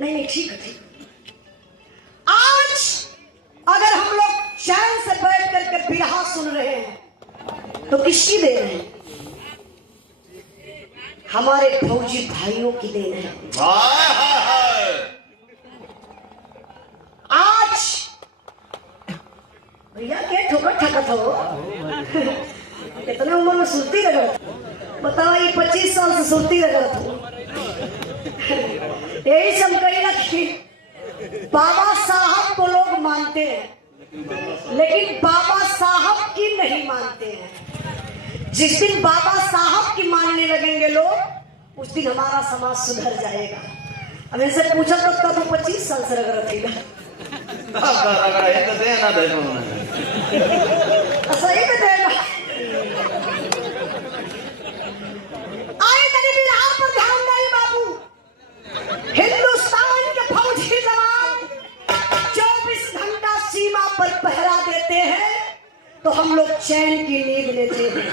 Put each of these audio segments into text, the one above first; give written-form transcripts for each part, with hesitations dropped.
नहीं ठीक है ठीक। आज अगर हम लोग चैन से बैठ करके बिरहा सुन रहे हैं तो किसकी देन है? हमारे फौजी भाइयों की देन है। आज भैया क्या ठोकर ठकत हो? इतना उम्र में सुरती लगा, बताओ ये 25 साल से सुरती लगा था। यही सब कहेगा कि बाबा साहब को लोग मानते हैं लेकिन बाबा साहब की नहीं मानते हैं। जिस दिन बाबा साहब की मानने लगेंगे लोग उस दिन हमारा समाज सुधर जाएगा। अब इनसे पूछा तो कब 25 साल से रगड़ थी सही में देगा। आए करीबी राह पर ध्यान नहीं बाबू। हिंदुस्तान के फौजी जवान 24 घंटा सीमा पर पहरा देते हैं तो हम लोग चैन की नींद लेते हैं।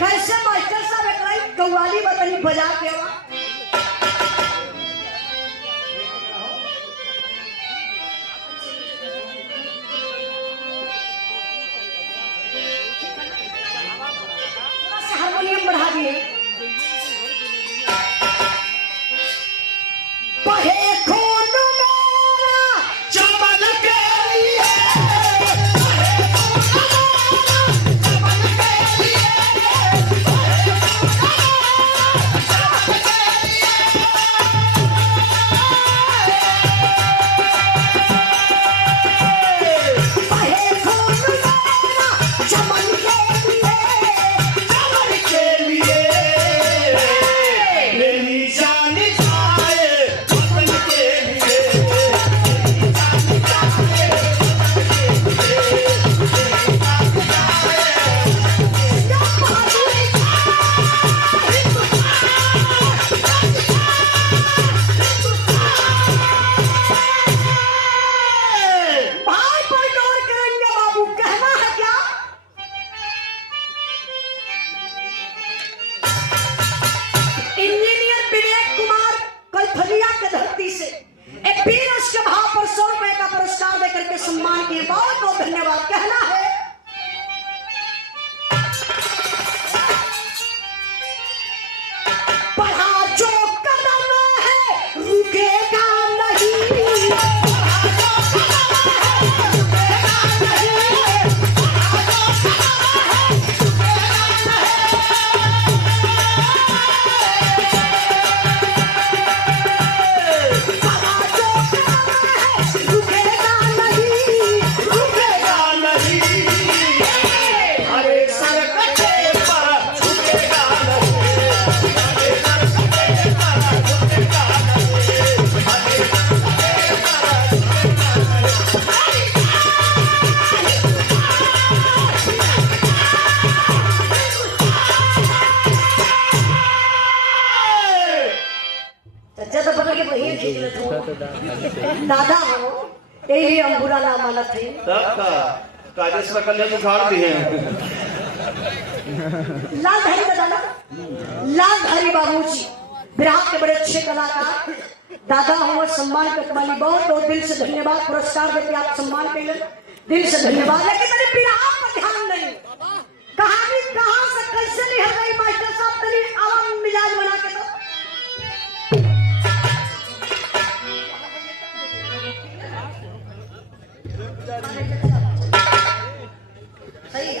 कैसे मास्टर साहब एक कव्वाली बतनी बजा के हारमोनियम बढ़ा दिए। बहे खून मेरा चमन के लिए, चमन के लिए, बहे खून मेरा चमन के लिए, चमन के लिए मेरी जान जाए वतन के लिए, मेरी जान जाए वतन के लिए, मेरी जान जाए या बहादुरी का भाई कोई और करेंगे बाबू। कहना है क्या? इंजीनियर विवेक कुमार कलफलिया के धरती से एक वीर के भाव पर 100 रुपए का पुरस्कार देकर के सम्मान किए। बहुत बहुत धन्यवाद। कहना है बढ़ा जो कदम है रुकेगा नहीं, बढ़ा जो कदम है रुकेगा नहीं, बढ़ा जो कदम है रुकेगा नहीं, रुकेगा नहीं, अरे सरकटे पर झुकेगा नहीं, अरे सरकटे पर झुकेगा नहीं, अरे चच्चा तो पकड़ के पहिए खींच लेते हो। दादा हो यही हम बुरा ना माना थे। काजस का कल्याण उखाड़ दिए लालधारी का दादा, लालधारी बाबूजी बिहार के बड़े अच्छे कलाकार दादा हो। सम्मान करने वाली बहुत बहुत दिल से धन्यवाद। पुरस्कार देके आप सम्मान के लिए दिल से धन्यवाद। लेकिन मेरे बिहार पर ध्यान नहीं, कहानी कहां से कैसे निकल गई मास्टर साहब तनी आवाम मिजाज बना के दो। सही है।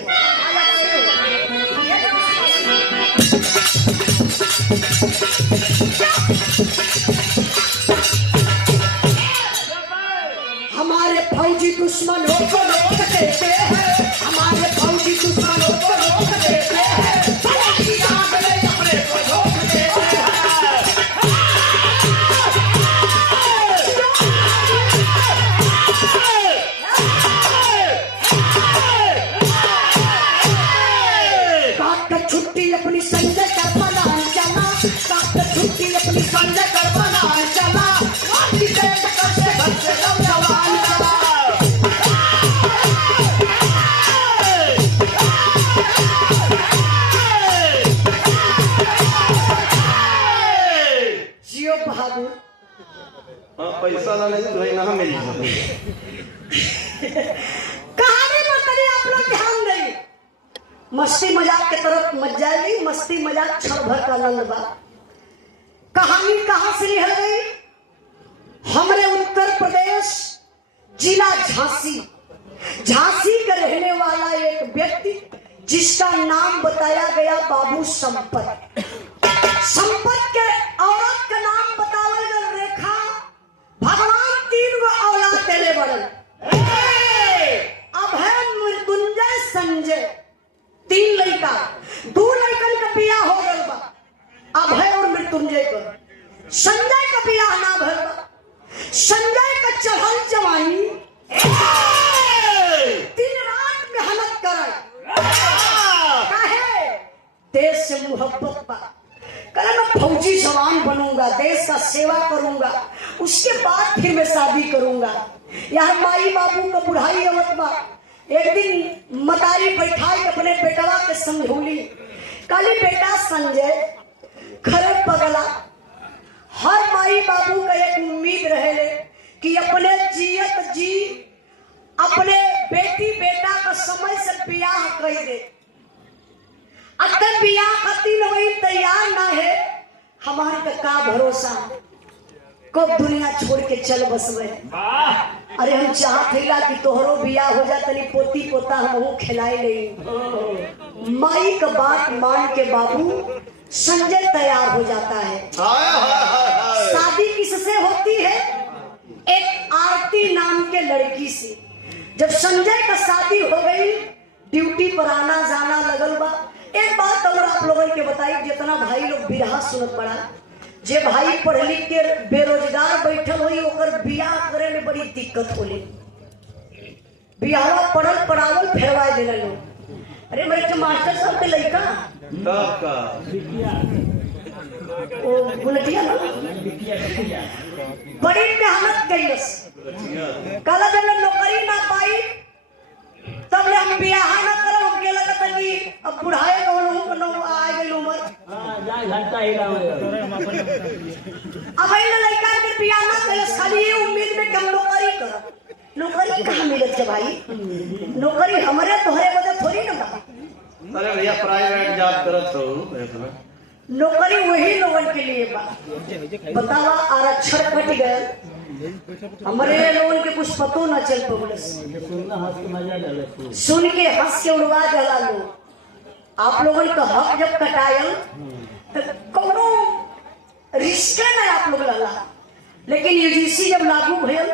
हमारे फौजी दुश्मनों को रोक देते हैं, हमारे फौजी दुश्मनों को रोक देते हैं, फौजी आग में अपने को रोक देते हैं। हाँ पैसा ना नहीं तो ना मिली। कहानी पर तनी आप लोग ध्यान दें। मस्ती मजाक के तरफ मत जाइए, मस्ती मजाक क्षण भर का आनंद बा। कहानी कहां से निकल गई? हमारे उत्तर प्रदेश जिला झांसी, झांसी का रहने वाला एक व्यक्ति जिसका नाम बताया गया बाबू संपत। संपत के औरत का नाम बतावल गया रेखा। भगवान 3 गो औलाद देले बड़न। अब है मृत्युंजय संजय, 3 लड़का, 2 लड़कन का बियाह हो गया बा। अब है और मृत्युंजय का, संजय का बियाह ना भइल बा। संजय का चढ़ल जवानी, दिन रात मेहनत करे, काहे? देश से मोहब्बत बा। कल मैं फौजी जवान बनूंगा, देश का सेवा करूंगा, उसके बाद फिर मैं शादी करूंगा। यार माई बाबू का बुढ़ाई अवत बा। एक दिन मतारी बैठाई अपने बेटवा के समझौली, काली बेटा संजय खरे पगला। हर माई बाबू का एक उम्मीद रहे कि अपने जियत जी अपने बेटी बेटा का समय से बियाह कर दे। अगर बियाह खातिर वही तैयार ना है, हमारे का भरोसा कब दुनिया छोड़ के चल बसवे। अरे हम चाहते कि तोहरो बियाह हो जा, तनी पोती पोता हम खिलाए नहीं। माई का बात मान के बाबू संजय तैयार हो जाता है। शादी किससे होती है? एक आरती नाम के लड़की से। जब संजय का शादी हो गई, ड्यूटी पर आना जाना लगल बा। एक बात और आप लोगों के बताई, जितना भाई लोग बिरहा सुनत पड़ा, जे भाई पढ़ लिख के बेरोजगार बैठल हुई ओकर बियाह करे में बड़ी दिक्कत होली। बियाह पढ़ल पढ़ावल फेरवाए देना लोग। अरे मेरे मास्टर साहब के लड़का ओ बुलटिया ना बड़ी मेहनत कैलस। कल जब नौकरी ना पाई तब ले हम बियाह ना करो। हमके लगता कि अब बुढ़ाए को आ गई उम्र, अब लड़का के बियाह ना कैलस, खाली ये उम्मीद में हम नौकरी कर। नौकरी कहाँ मिलत है भाई? नौकरी हमारे तोहरे वजह थोड़ी ना बा। अरे भैया प्राइवेट जॉब करत हो, नौकरी वही लोगन के लिए बा। बतावा आरक्षण कट गए, हमारे लोगन के कुछ पतो न चल पड़े। सुन के हंस के उड़वा जला लो। आप लोगन का हक जब कटायल तो कोनो रिश्ते न आप लोग लला, लेकिन यूजीसी जब लागू भयल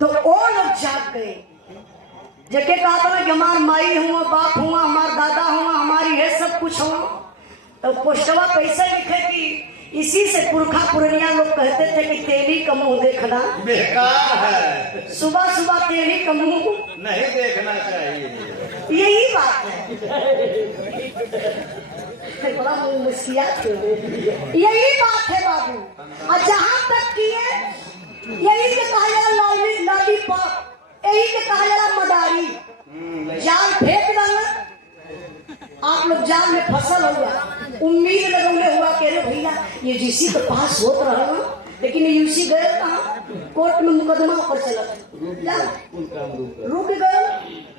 तो वो लोग जाग गए। जबकि कहा था कि हमार माई हुआ, बाप हुआ, हमार दादा हुआ, हमारी है सब कुछ हुआ। तो पोस्टवा पैसे लिखे कि इसी से पुरखा पुरनिया लोग कहते थे कि तेली का मुंह देखना बेकार है, सुबह सुबह तेली का मुंह नहीं देखना चाहिए। यही बात है। बड़ा मुस्किया, यही बात है बाबू। और जहां तक किए यही के कहा जाए लॉली लॉलीपॉप, यही के कहा जाए मदारी। जाल फेंक डाला, आप लोग जाल में फसल हुआ, उम्मीद लगौले हुआ कि अरे भैया ये जीसी के पास होत रहा, लेकिन यूसी गए कहाँ? कोर्ट में मुकदमा पर चला, रुक गए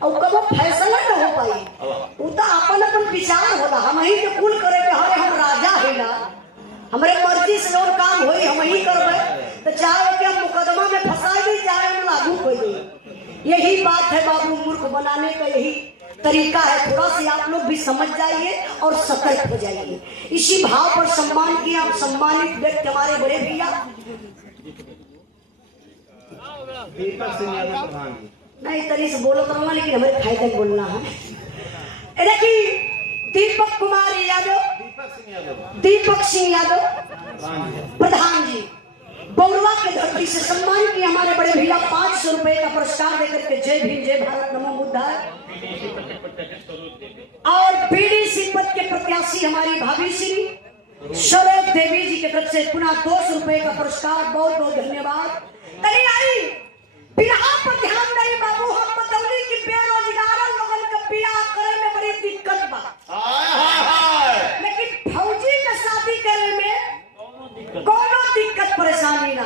और कब फैसला न हो पाई। वो तो अपन अपन विचार होला, हम ही के कुल करे के हरे हम राजा है ना, हमारे मर्जी से और काम होई हम ही करबे। तो चाहे कि हम मुकदमा में फंसा भी चाहे हम लागू हो गई। यही बात है बाबू, मूर्ख बनाने का यही तरीका है। थोड़ा सी आप लोग भी समझ जाइए और सतर्क हो जाइए। इसी भाव पर सम्मान किया, आप सम्मानित व्यक्ति हमारे बड़े भैया दीपक सिंह यादव प्रधान जी। नहीं तरी से बोलो तो लेकिन हमें फायदा बोलना है। देखिए दीपक कुमार यादव, दीपक सिंह यादव प्रधान जी बउरवा के धरती से सम्मान किया हमारे बड़े भैया 500 रुपए का पुरस्कार देकर के जय भीम जय भारत नमो बुद्धाय। और बीडी सिपत के प्रत्याशी हमारी भाभी श्री शरद देवी जी की तरफ से पुनः 200 रुपए का पुरस्कार, बहुत बहुत धन्यवाद। कहीं आई बिहार पर ध्यान नहीं बाबू, हम बतौली कि बेरोजगार लोगन का बियाह करे में बड़ी दिक्कत बा, लेकिन फौजी का शादी करे में कोनो दिक्कत परेशानी ना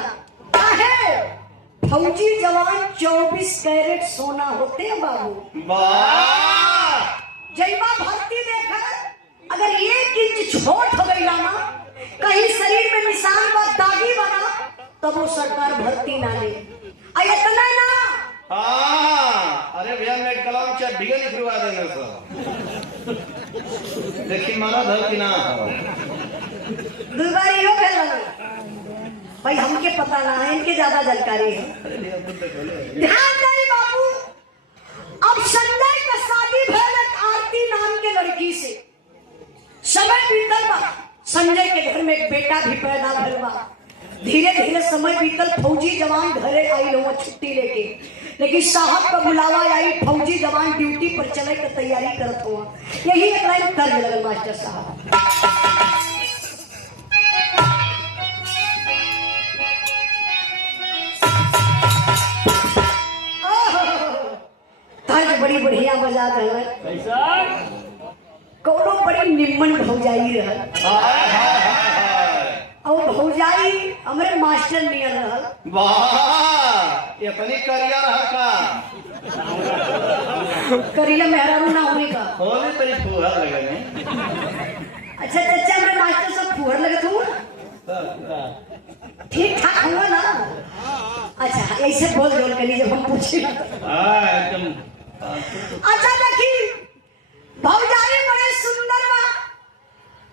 काहे फौजी जवान 24 कैरेट सोना होते हैं बाबू। वाह जैबा भर्ती देखा अगर 1 इंच छोट हो गई ना कहीं शरीर में निशान बा दागी बना तब वो सरकार भर्ती ना ले इतना ना। हाँ अरे भैया मैं कलाम चाहे भिगे निकलवा देना सर देखी माना धर की ना दुबारी हो गया भाई हमके पता ना है इनके ज्यादा जानकारी है। ध्यान नहीं बाबू अब संजय का शादी भइल आरती नाम के लड़की से समय बीतल बा संजय के घर में एक बेटा भी पैदा भइल बा। धीरे धीरे समय बीतल फौजी जवान घरे आई हो छुट्टी लेके लेकिन साहब का बुलावा आई फौजी जवान ड्यूटी पर चले के तैयारी करत हुआ। यही एक लाइन तर्ज लगल मास्टर साहब तर्ज बड़ी बढ़िया बजा रहे कौनो बड़ी निम्मन भौजाई रहल और भौजाई हमारे मास्टर नियर रहल। वाह इतनी करियर है का करिया मेहरारू ना होने का होने तेरी फुहर लगे अच्छा चाचा मेरे मास्टर सब फुहर लगे तू ठीक ठाक हुआ ना। अच्छा ऐसे बोल जोल कर जब हम पूछे एकदम। अच्छा देखी भौजाई बड़े सुंदर बा।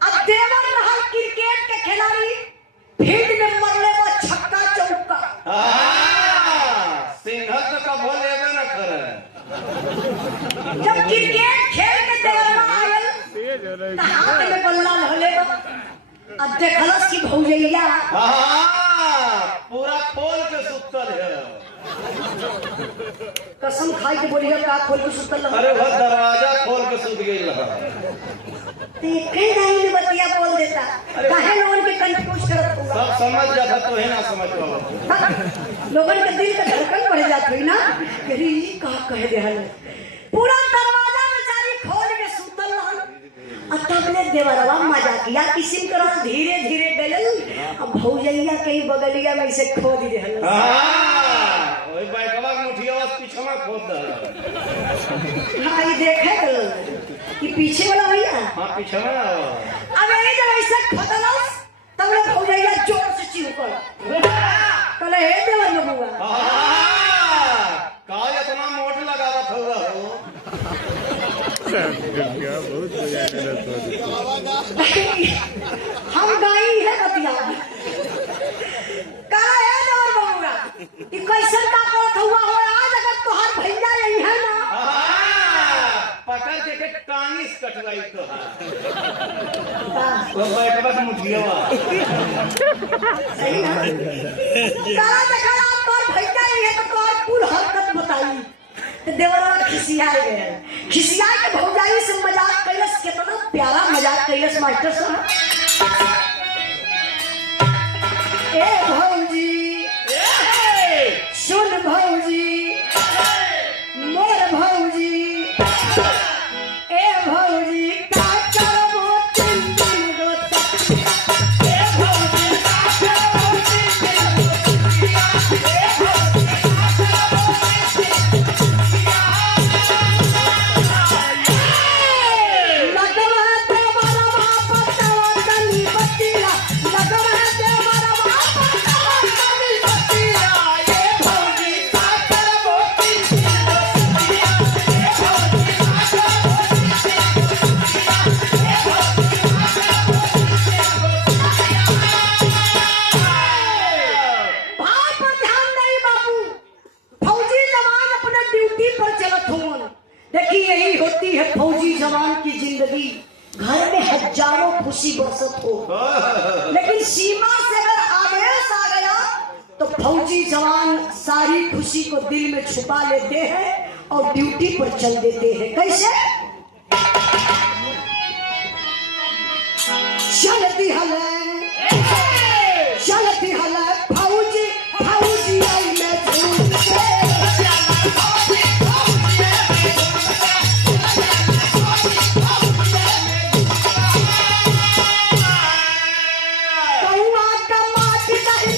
अब देवर रहल क्रिकेट के खिलाड़ी फील्ड में मरले बा छक्का चौका सिंघल का बोल लेबे न करे। जब क्रिकेट खेल के देवर आयल त हाथ में बल्ला धले बा। अब देखलस की भौजैया पूरा खोल के सुतल है। कसम खाई के बोलिए का खोल के सुतल रहा। अरे वो दरवाजा खोल के सुत गई रहा। ते कहीं नहीं बतिया बोल देता काहे लोगन के कंफ्यूज करत हुआ। सब समझ जाता तो है ना समझ पाओ लोगन के दिल का धड़कन बढ़ जात हुई ना कि रे ई का कह दे हल। पूरा दरवाजा बेचारी खोल के सुतल रहल। तबले देवरवा मजा किया किसी तरह धीरे धीरे गलल। अब भौजैया के ही बगलिया में से खोद दे हल। ओए बैठवा के मुठिया पीछवा खोद दे। हां ये देखे कि पीछे वाला भैया हां पीछवा। अब ये जब ऐसे खोदलस तबले भौजैया जोर से चिल्लाकर कहले हे देवर बबुआ का इतना मोट लगावत होगा हो। हम गाई है बतिया का है देवर बबुआ ई कैसन का करत हुआ हो आज अगर तोहार भैया यही है ना पकड़ के टांगिस कटवाई तो वो बैठवा के मुठिया सही ना काला देखा तोर भैया यही है तो तोर पूरी हरकत बताई तो देवरा खिसिया गए। खिसिया के भौजाई से मजाक कैलस कितना प्यारा मजाक कैलस मास्टर साहब। ए भौजी सुन भौजी मोर भौजी ए भौजी का करबो तीन दिन रोता। ए भौजी का करबो तीन दिन रोता। ए भौजी का करबो तीन दिन लगवा दे मरवा पतवा तनी बतिया लगवा दे मरवा पतवा तनी बतिया। ए भौजी का करबो तीन दिन रोता। ए भौजी का करबो तीन दिन रोता। ए भौजी का करबो तीन दिन रोता। भाई पर ध्यान नहीं बाबू फौजी जवान अपने ड्यूटी पर चलत हुए। देखिए यही होती है फौजी जवान की जिंदगी। घर में हजारों खुशी बरसत हो लेकिन सीमा से अगर आदेश आ गया तो फौजी जवान सारी खुशी को दिल में छुपा लेते हैं और ड्यूटी पर चल देते हैं। कैसे चलती हल फौजी फौजी आई मैं झूठ के कौआ का माटी नहीं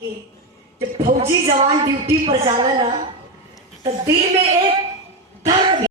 कि जब फौजी जवान ड्यूटी पर जाला ना तो दिल में एक दर्द